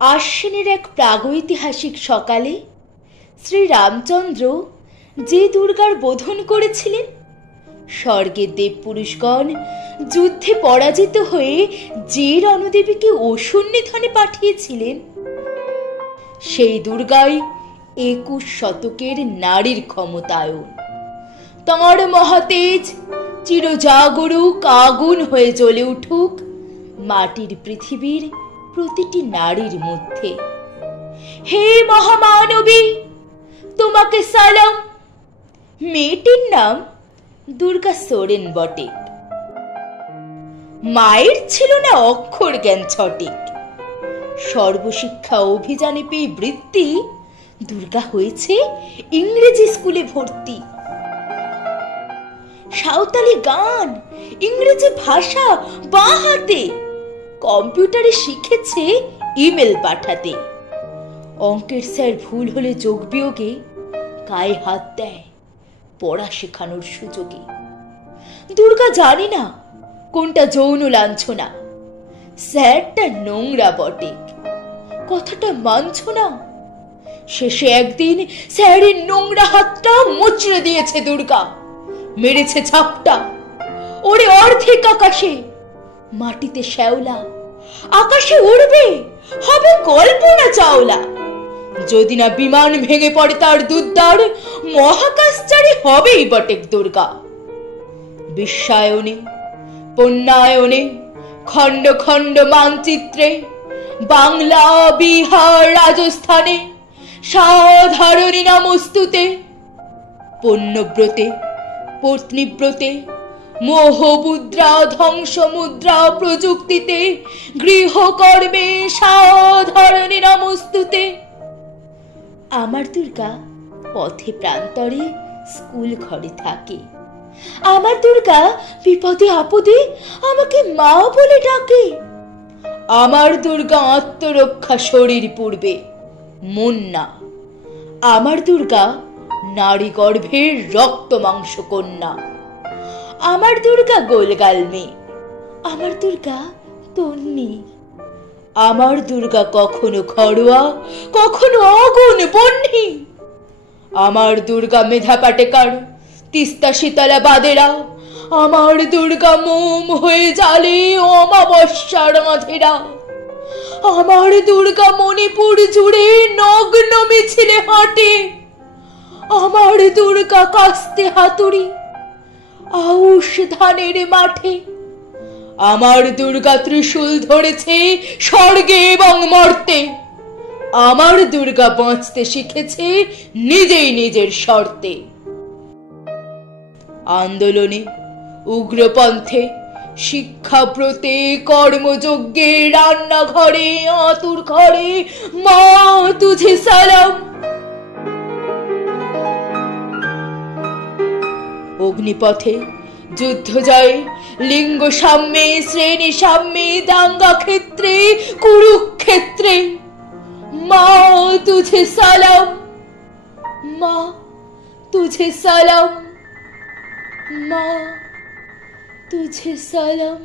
আশ্বিনের এক প্রাগৈতিহাসিক সকালে শ্রীরামচন্দ্র যে দুর্গার বোধন করেছিলেন, স্বর্গের দেবপুরুষগণ যুদ্ধে পরাজিত হয়ে যে রণদেবীকে অসুন্নিধনে পাঠিয়েছিলেন, সেই দুর্গাই 21 শতকের নারীর ক্ষমতায়ন। তাঁর মহাতেজ চিরজাগরুক আগুন হয়ে জ্বলে উঠুক মাটির পৃথিবীর প্রতিটি নারীর মধ্যে। হে মহামানবী, তোমাকে সালাম। মেয়েটির নাম দুর্গা সোরেন বটে। মায়ের ছিল না অক্ষর জ্ঞান ছটিক। সর্বশিক্ষা অভিযানে পেয়ে বৃত্তি দুর্গা হয়েছে ইংরেজি স্কুলে ভর্তি। সাঁওতালি গান, ইংরেজি ভাষা বাঁ হাতে, কম্পিউটারে শিখেছে ইমেল পাঠাতে। অঙ্কের স্যার ভুল হলে যোগ বিয়োগে গায়ে হাত দেয় পড়া শেখানোর সুযোগে। দুর্গা জানি না কোনটা যৌন লাঞ্ছনা, স্যারটা নোংরা বটে, কথাটা মানছ না। শেষে একদিন স্যারের নোংরা হাতটা মুচড়ে দিয়েছে দুর্গা, মেরেছে ঝাপটা। ওরে অর্ধেক আকাশে, মাটিতে শ্যাওলা, আকাশে উড়বে, হবে কল্পনা চাওলা। যদি না বিমান ভেঙে পড়ে তার দুদ্দার, মহাকাশচারী হবেই বটেক দুর্গা। বিশ্বায়নে, পণ্যায়নে, খণ্ড খণ্ড মানচিত্রে, বাংলা, বিহার, রাজস্থানে সাধারণী নমস্তুতে। পণ্যব্রতে, পত্নীব্রতে, মোহমুদ্রা, ধ্বংসমুদ্রা, প্রযুক্তিতে, গৃহকর্মে সাধারণী নমস্তুতে। আমার দুর্গা পথে প্রান্তরে স্কুল ঘরে থাকে। আমার দুর্গা বিপদে আপদে আমাকে মা বলে ডাকে। আমার দুর্গা আত্মরক্ষা শরীর পূর্বে, মন না। আমার দুর্গা নারী গর্ভের রক্ত মাংস কন্যা। আমার দুর্গা গোলগাল মেয়ে, আমার দুর্গা তন্নি। আমার দুর্গা কখনো ঘরোয়া, কখনো আগুন বহ্নি। আমার দুর্গা মেধা পাটেকার, তিস্তা শীতলা বাদেরা। আমার দুর্গা মোম হয়ে জ্বালে অমাবস্যার আঁধেরা। আমার দুর্গা মণিপুর জুড়ে নগ্ন মিছিলে হাঁটে। আমার দুর্গা কাস্তে হাতুড়ি আউশ ধানের মাঠে। আমার দুর্গা ত্রিশূল ধরেছে স্বর্গে এবং মর্তে। আমার দুর্গা বাঁচতে শিখেছে নিজেই নিজের শর্তে। আন্দোলনে, উগ্রপন্থে, শিক্ষাব্রতে, কর্মযজ্ঞে, রান্নাঘরে, আতুর ঘরে, মা তুঝে সালাম। অগ্নিপথে, যুদ্ধ জয়ে, লিঙ্গ সাম্যে, শ্রেণী সাম্যে, দাঙ্গা ক্ষেত্রে, কুরুক্ষেত্রে, মা তুঝে সালাম। মা তুঝে সালাম, মা তুঝে সালাম।